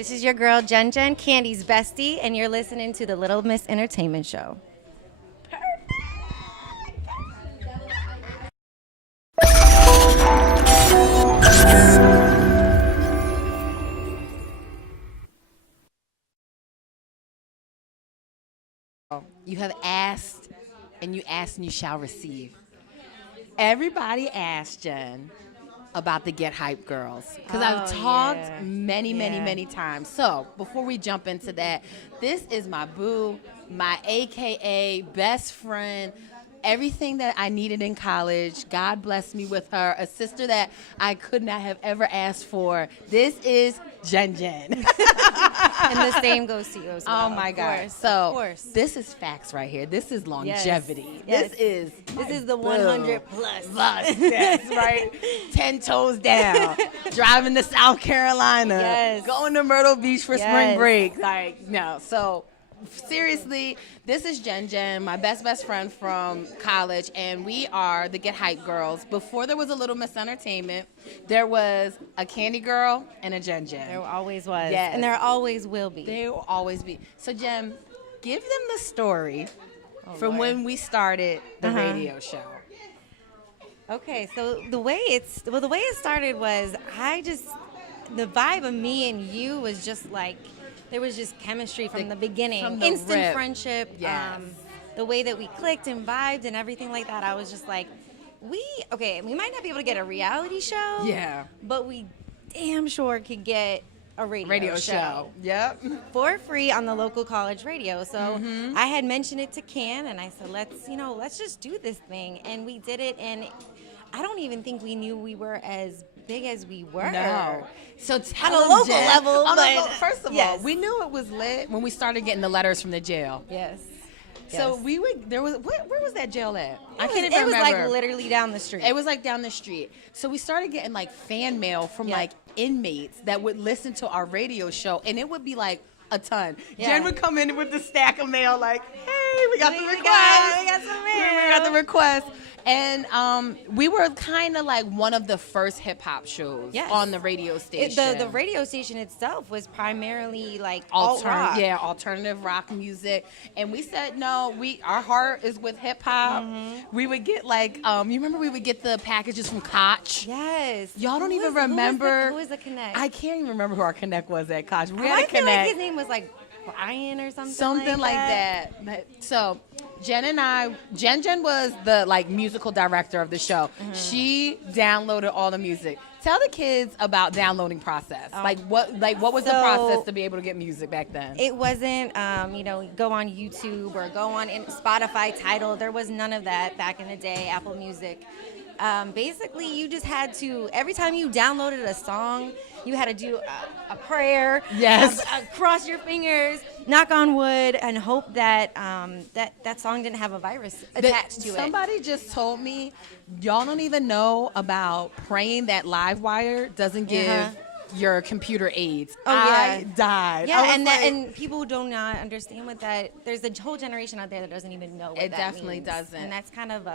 This is your girl Jen Jen, Candy's bestie, and you're listening to the Little Miss Entertainment Show. You have asked, and you ask, and you shall receive. Everybody asked Jen about the Get Hype Girls because I've talked many times. So before we jump into that, this is my boo, my AKA best friend, everything that I needed in college. God blessed me with her, a sister that I could not have ever asked for. This is Jen Jen. And the same goes to you as well. Oh my God. So this is facts right here. This is longevity. Yes. This is the 100 plus. Yes, right. 10 toes down. Driving to South Carolina. Yes. Going to Myrtle Beach for spring Yes. break. Like, no. So seriously, this is Jen Jen, my best friend from college, and we are the Get Hype Girls. Before there was a Little Miss Entertainment, there was a Candy Girl and a Jen Jen. There always was. Yes. And there always will be. There will always be. So Jen, give them the story from Lord. when we started the radio show. Okay, so the way it started was the vibe of me and you was just like, there was just chemistry from the beginning. from the Instant rip. friendship. Yes. The way that we clicked and vibed and everything like that, I was just like, we might not be able to get a reality show. Yeah. But we damn sure could get a radio show. Yep. For free on the local college radio. So I had mentioned it to Can and I said, let's just do this thing. And we did it, and I don't even think we knew we were as big as we were. No. So On a local level, first of all, we knew it was lit when we started getting the letters from the jail. Yes. So where was that jail at? I can't even It was remember. like literally down the street. It was like down the street. So we started getting like fan mail from like inmates that would listen to our radio show, and it would be like a ton. Jen would come in with the stack of mail like, hey, we got the request. We got some mail. We got the request. And we were kind of like one of the first hip hop shows on the radio station. The radio station itself was primarily like alt-rock. Alternative rock music. And we said, no, our heart is with hip hop. We would get like, you remember we would get the packages from Koch? Yes. Y'all don't even remember. Who was the Connect? I can't even remember who our Connect was at Koch. We had I a feel Connect. like his name was like Brian or something. Something like that. So Jen was the like musical director of the show. She downloaded all the music. Tell the kids about downloading process. What was the process to be able to get music back then? It wasn't, go on YouTube or go on Spotify, Tidal. There was none of that back in the day. Apple Music. Basically, you just had to, every time you downloaded a song, you had to do a prayer. Yes. Cross your fingers, knock on wood, and hope that that song didn't have a virus attached to it. Somebody just told me, y'all don't even know about praying that LiveWire doesn't give your computer AIDS. I died. Yeah, and people do not understand what that. There's a whole generation out there that doesn't even know what that means. It definitely doesn't. And that's kind of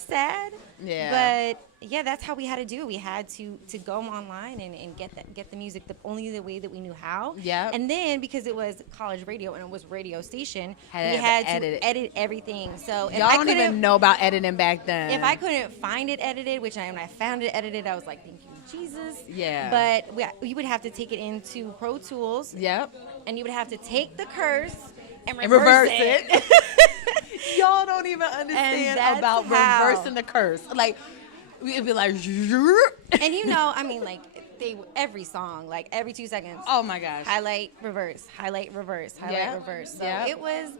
sad. Yeah. But yeah, that's how we had to do it. We had to go online and get the music only the way that we knew how. Yeah. And then because it was college radio and it was radio station, we Had to had edit to edit everything. So if y'all I don't couldn't even know about editing back then. if I couldn't find it edited, when I found it edited, I was like, thank you, Jesus. Yeah. But we would have to take it into Pro Tools. Yep. And you would have to take the curse and reverse reverse it. Y'all don't even understand that's about how. reversing the curse. Like, it'd be like, And every song, like every 2 seconds. oh my gosh. Highlight, reverse, highlight, reverse, highlight, Yeah. reverse. So Yeah. it was,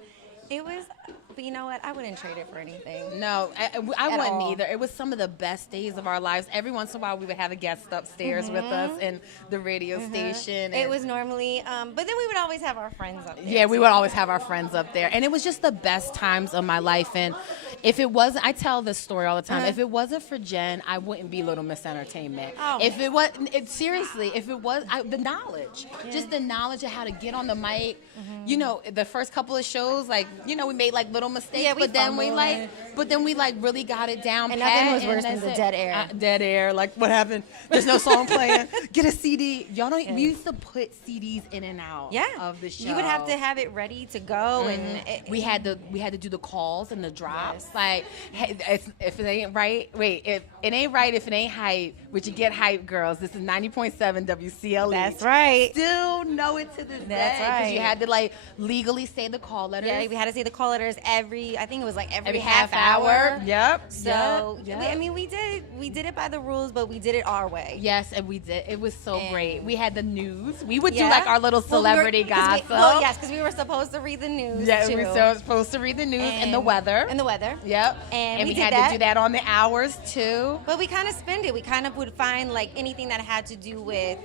but you know what? I wouldn't trade it for anything. No, I At wouldn't all. either. It was some of the best days of our lives. Every once in a while, we would have a guest upstairs with us in the radio station. It was normally, but then we would always have our friends up there. Yeah, we would always have our friends up there. And it was just the best times of my life. And if it wasn't, I tell this story all the time. If it wasn't for Jen, I wouldn't be Little Miss Entertainment. Oh. If it was, seriously, if it was, the knowledge, just the knowledge of how to get on the mic. You know, the first couple of shows, like we made like little mistakes, Yeah, we but then we fumbled. really got it down. And pat, nothing was worse and than the that's dead it. air. Dead air. Like, what happened? There's no song playing. Get a CD. Y'all don't. We used to put CDs in and out. Yeah. Of the show. You would have to have it ready to go, and We had to do the calls and the drops. Yes. Like, hey, if it ain't right, if it ain't right, if it ain't hype, would you get hype, girls? This is 90.7 WCLE. That's right. Still know it to this day. That's 'cause right. you had to like legally say the call letters. Yeah, we had to say the call letters I think it was like every half hour. Yep. So Yep. we did it by the rules, but we did it our way. Yes, and we did. It was so And- great. We had the news. We would do Yeah. like our little Well, celebrity gossip. Because we were supposed to read the news. Yeah, too. we were supposed to read the news and the weather. And the weather. Yep. And we we did had that. to do that on the hours too. But we kind of spend it. We kind of would find like anything that had to do with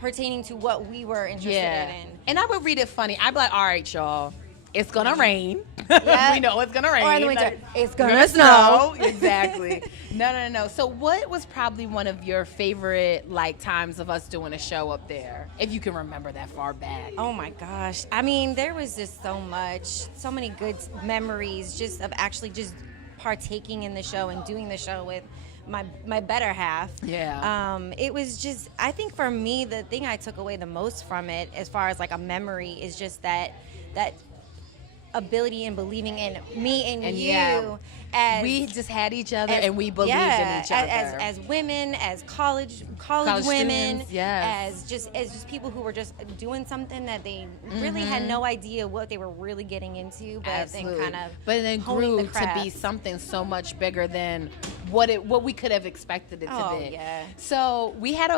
pertaining to what we were interested in. And I would read it funny. I'd be like, all right, y'all. It's gonna rain. Yeah. We know it's gonna rain. Or in the winter, Like, it's gonna snow. Exactly. No. So what was probably one of your favorite like times of us doing a show up there? If you can remember that far back. Oh my gosh. I mean, there was just so many good memories just of actually just partaking in the show and doing the show with my better half. Yeah. It was just, I think for me, the thing I took away the most from it as far as like a memory is just that ability and believing in me and you yeah. as We just had each other as- and we believed yeah, in each other. as women, as college women, students, yes. as just people who were just doing something that they really had no idea what they were really getting into, but Absolutely. then kind of but then honing grew the to craft. be something so much bigger than what we could have expected it to Oh, be. yeah. So we had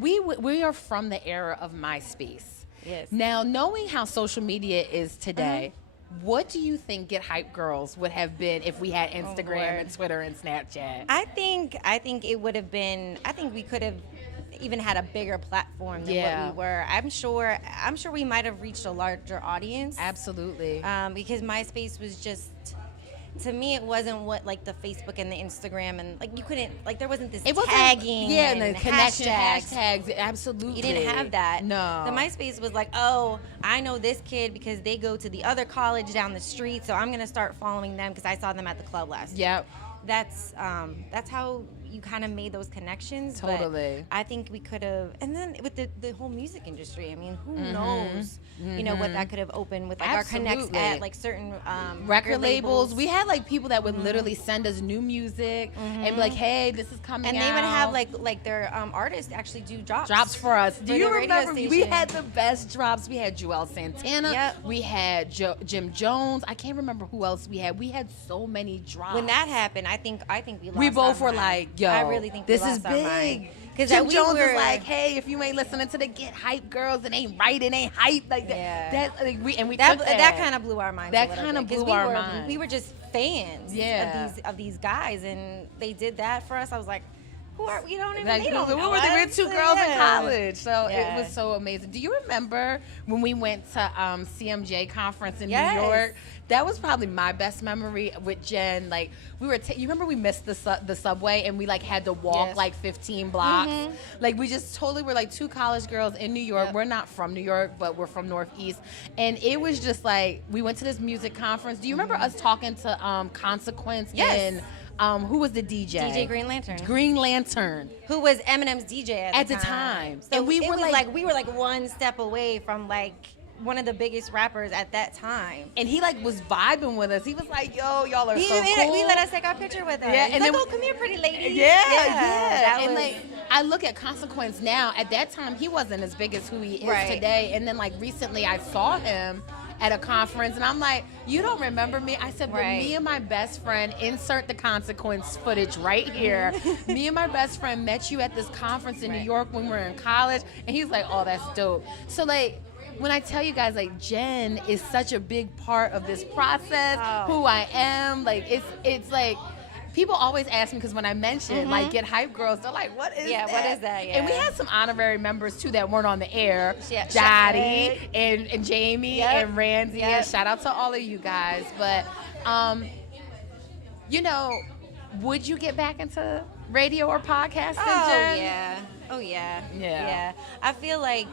we are from the era of MySpace. Yes. Now, knowing how social media is today, what do you think Get Hype Girls would have been if we had Instagram Lord. and Twitter and Snapchat? I think it would have been. I think we could have even had a bigger platform than Yeah. what we were. I'm sure we might have reached a larger audience. Absolutely. Because MySpace was just, to me, it wasn't what like the Facebook and the Instagram and like you couldn't like there wasn't this It wasn't tagging yeah, and the connection hashtags. absolutely. You didn't have that. No. The MySpace was like, oh, I know this kid because they go to the other college down the street, so I'm gonna start following them because I saw them at the club last year. Yep. That's how you kind of made those connections. but Totally. I think we could have, and then with the whole music industry, I mean, who knows, what that could have opened with like our connects Absolutely. at like certain record labels. We had like people that would literally send us new music and be like, "Hey, this is coming and out." they would have like their artists actually do drops for us. Do for you the radio remember? We station. had the best drops. We had Joel Santana. Yep. We had Jim Jones. I can't remember who else we had. We had so many drops. When that happened, I think we lost we both our were mind. like, "Yo, I really think we this is lost our mind. big." 'Cause Jim we Jones were was like, "Hey, if you ain't listening to the Get Hype Girls, it ain't right. It ain't hype like that." Yeah. That like, we took that kind of blew our minds. That a little kinda bit, 'cause blew our we were, mind. We were just fans Yeah. of these guys, and they did that for us. I was like, who are we? Don't even. Like, they don't we know were us. two girls in Yeah. college, so Yeah. it was so amazing. Do you remember when we went to CMJ conference in Yes. New York? That was probably my best memory with Jen. Like we were, you remember we missed the subway and we like had to walk Yes. like 15 blocks. Mhm. Like we just totally were like two college girls in New York. Yep. We're not from New York, but we're from Northeast, and it was just like we went to this music conference. Do you remember us talking to Consequence? Yes. And who was the DJ? DJ Green Lantern. Green Lantern. Who was Eminem's DJ at the time. So And we it were was like- we were like one step away from like one of the biggest rappers at that time. And he like was vibing with us. He was like, "Yo, y'all are He so cool." we let us take our picture with us. Yeah, He's and like, then- oh, come here, pretty lady. Yeah. that And was, like I look at Consequence now. At that time, he wasn't as big as who he is Right. today. And then like recently, I saw him at a conference, and I'm like, "You don't remember me?" I said, "But Right. me and my best friend insert the Consequence footage right here. Me and my best friend met you at this conference in New Right. York when we were in college." And he's like, "Oh, that's dope." So like. When I tell you guys, like, Jen is such a big part of this process, Oh. who I am, like, it's like, people always ask me, because when I mention, like, Get Hype Girls, they're like, what is Yeah, that? what is that? And we Yeah. had some honorary members, too, that weren't on the air. Yeah, Jody and Jamie Yep. and Randy. Yep. Shout out to all of you guys. But, you know, would you get back into radio or podcasting, Oh Jen? yeah. Oh yeah. Yeah. Yeah. I feel like,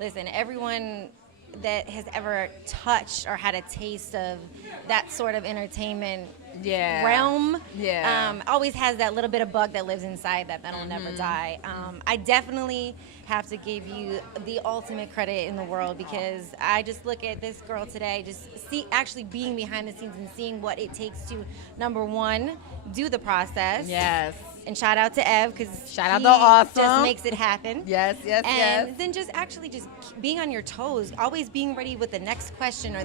listen, everyone that has ever touched or had a taste of that sort of entertainment realm always has that little bit of bug that lives inside that'll never die. I definitely have to give you the ultimate credit in the world, because I just look at this girl today, just actually being behind the scenes and seeing what it takes to, number one, do the process. Yes. And shout out to Ev, because shout out to Awesome. Just makes it happen. Yes. And then just actually just being on your toes, always being ready with the next question or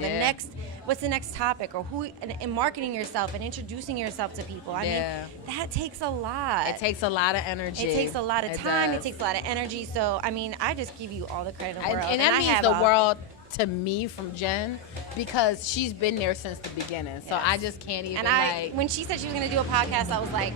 what's the next topic, or who, and marketing yourself and introducing yourself to people. I mean, that takes a lot. It takes a lot of energy. It takes a lot of time. It takes a lot of energy. So, I mean, I just give you all the credit in the world. And that means the world to me from Jen, because she's been there since the beginning. So I just can't even. And when she said she was going to do a podcast, I was like,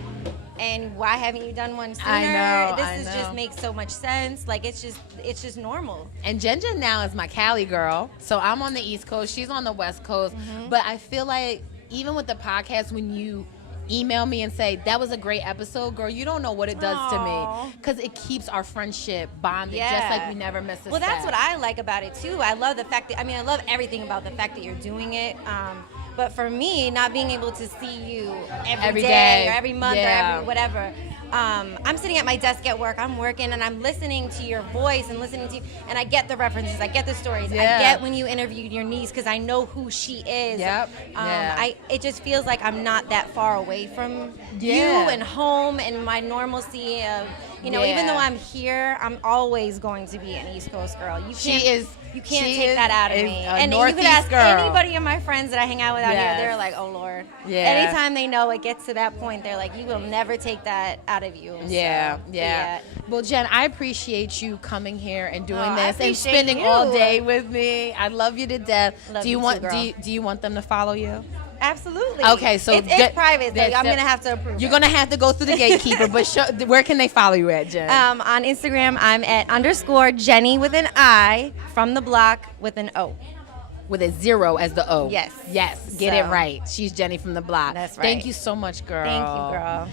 and why haven't you done one sooner? I know. Just makes so much sense. Like, it's just normal. And Jen now is my Cali girl. So I'm on the East Coast. She's on the West Coast. But I feel like even with the podcast, when you email me and say, that was a great episode, girl, you don't know what it does to me. Because it keeps our friendship bonded, just like we never miss a step. That's what I like about it, too. I love the fact that, I love everything about the fact that you're doing it. But for me, not being able to see you every day or every month or every whatever, I'm sitting at my desk at work, I'm working, and I'm listening to your voice and listening to you, and I get the references, I get the stories, I get when you interviewed your niece, because I know who she is. It just feels like I'm not that far away from you and home and my normalcy of, even though I'm here, I'm always going to be an East Coast girl. You can't take that out of me. And you can ask anybody of my friends that I hang out with out here, they're like, oh, Lord. Anytime they know it gets to that point, they're like, you will never take that out of you. Well, Jen, I appreciate you coming here and doing this and spending all day with me. I love you to death. Do you want them to follow you? Absolutely. Okay, so it's private, so I'm going to have to approve. You're going to have to go through the gatekeeper, but where can they follow you at, Jen? On Instagram, I'm at _Jenny with an I, from the block with an O. With a 0 as the O. Yes. Get it right. She's Jenny from the block. That's right. Thank you so much, girl. Thank you, girl.